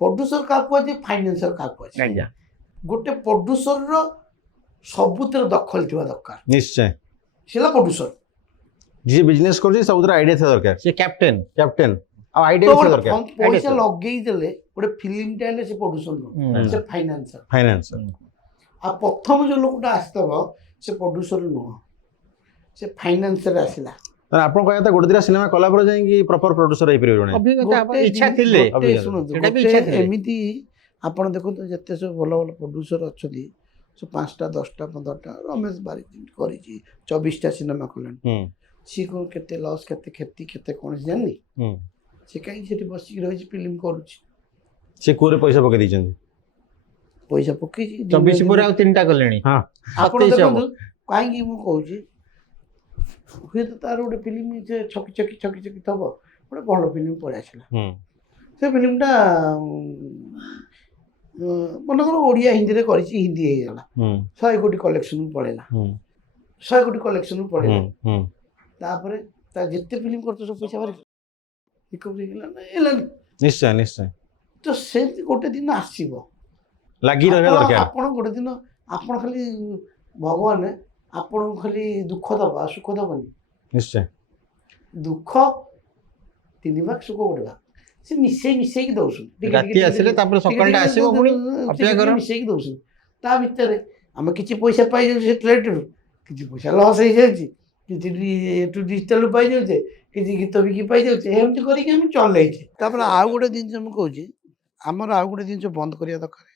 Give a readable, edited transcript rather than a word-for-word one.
Producer କାହାକୁ କୁହାଯାଏ, ଫାଇନାନ୍ସର କାହାକୁ କୁହାଯାଏ। ଆଜ୍ଞା ଗୋଟେ ପ୍ରଡ୍ୟୁସରର ସବୁଥିରେ ଦଖଲ ଥିବା ଦରକାର, ନିଶ୍ଚୟ ସେ ହେଲା ପ୍ରଡ୍ୟୁସର। ଯିଏ ବିଜନେସ୍ କରୁଛି ସବୁଥିରେ ଆଇଡିଆ ଥିବା ଦରକାର, ସେ କ୍ୟାପ୍ଟେନ୍ କ୍ୟାପ୍ଟେନ୍ ଆଉ ଆଇଡିଆ ତ ଥିବା ଗୋଟେ ଦରକାର। ପଇସା ଲଗେଇ ଦେଲେ ଗୋଟେ ଫିଲ୍ମଟା ହେଲେ ସେ ପ୍ରଡ୍ୟୁସର ନୁହଁ, ସେ ଫାଇନାନ୍ସର। ଫାଇନାନ୍ସ ଆଉ ପ୍ରଥମ ଯୋଉ ଲୋକଟା ଆସିଥିବ ସେ ପ୍ରଡ୍ୟୁସର ନୁହଁ, ସେ ଫାଇନାନ୍ସରେ ଆସିଲା। ତାହେଲେ ଆପଣ କହିବା କଥା ଗୋଟେ ଦିଟା ସିନେମା କଲା ପରେ ଯାଇକି ପ୍ରପର ପ୍ରଡ୍ୟୁସର ହେଇପାରିବ ଜଣେ। ଅଭିଜ୍ଞତା ଗୋଟେ ଇଚ୍ଛା ଥିଲେ ଶୁଣନ୍ତୁ, ସେଇଟା ବି ଗୋଟେ ଇଚ୍ଛା ଥିଲେ। ଏମିତି ଆପଣ ଦେଖନ୍ତୁ ଯେତେ ସବୁ ଭଲ ଭଲ ପ୍ରଡ୍ୟୁସର ଅଛନ୍ତି, ସବୁ 5ଟା 10ଟା 15ଟା, ରମେଶ ବାରିକ କରିଛି 24ଟା ସିନେମା କଲେଣି। ହୁଁ ସିଏ କ'ଣ କେତେ ଲସ୍ କେତେ କ୍ଷତି କେତେ କ'ଣ ଜାଣିନି, ହୁଁ ସେ କାହିଁକି ସେଠି ବସିକି ରହିଛି ଫିଲ୍ମ କରୁଛି, ସେ କୋଉରେ ପଇସା ପକେଇ ଦେଇଛନ୍ତି। ପଇସା ପକେଇଛି। 24 ପରେ ଆଉ 3ଟା କଲେଣି। ହଁ ଆପଣ 27 ଦେଖନ୍ତୁ, ହବ। କାହିଁକି ମୁଁ କହୁଛି, ହୁଏତ ତାର ଗୋଟେ ଫିଲ୍ମ ଯେ ଛକି ଛକି ଥବ, ଗୋଟେ ଭଲ ଫିଲ୍ମ ପଳେଇ ଆସିଲା। ହୁଁ ସେ ଫିଲ୍ମଟା ମନେକର ଓଡ଼ିଆ ହିନ୍ଦୀରେ କରିଛି, ହିନ୍ଦୀ ହେଇଗଲା, ହୁଁ 100 କୋଟି କଲେକ୍ସନକୁ ପଳେଇଲା, ହୁଁ 100 କୋଟି କଲେକ୍ସନକୁ ପଳେଇଲା। ହୁଁ ତାପରେ ତା ଯେତେ ଫିଲ୍ମ କରୁଛ ସବୁ ପଇସା ବାହାରି ରିକଭରି ହେଇଗଲା ନା ହେଲାନି। ନିଶ୍ଚୟ ନିଶ୍ଚୟ ତ ସେମିତି ଗୋଟେ ଦିନ ଆସିବ, ଲାଗି ରହିବା ଦରକାର। ଆପଣ ଗୋଟେ ଦିନ ଆପଣ ଖାଲି ଭଗବାନ ଆପଣଙ୍କୁ ଖାଲି ଦୁଃଖ ଦବ ଆଉ ସୁଖ ଦବନି। ନିଶ୍ଚୟ ଦୁଃଖ 3 ଭାଗ, ସୁଖ 1 ଭାଗ, ସେ ମିଶେଇକି ଦଉଛନ୍ତି। ରାତି ଆସିଲେ ତାପରେ ସକାଳଟା ଆସିବ, ପୁଣି ଅପେକ୍ଷା କର। ମିଶେଇକି ଦଉଛନ୍ତି। ତା ଭିତରେ ଆମେ କିଛି ପଇସା ପାଇଯାଉଛୁ ସେ ଥିଏଟରରୁ, କିଛି ପଇସା ଲସ୍ ହେଇଯାଉଛି, କିଛି ଏଠୁ ଡିଜିଟାଲରୁ ପାଇଯାଉଛେ, କିଛି ଗୀତ ବିକି ପାଇଯାଉଛେ, ଏମିତି କରିକି ଆମେ ଚଲେଇଛେ। ତାପରେ ଆଉ ଗୋଟେ ଜିନିଷ ମୁଁ କହୁଛି, ଆମର ଆଉ ଗୋଟେ ଜିନିଷ ବନ୍ଦ କରିବା ଦରକାର।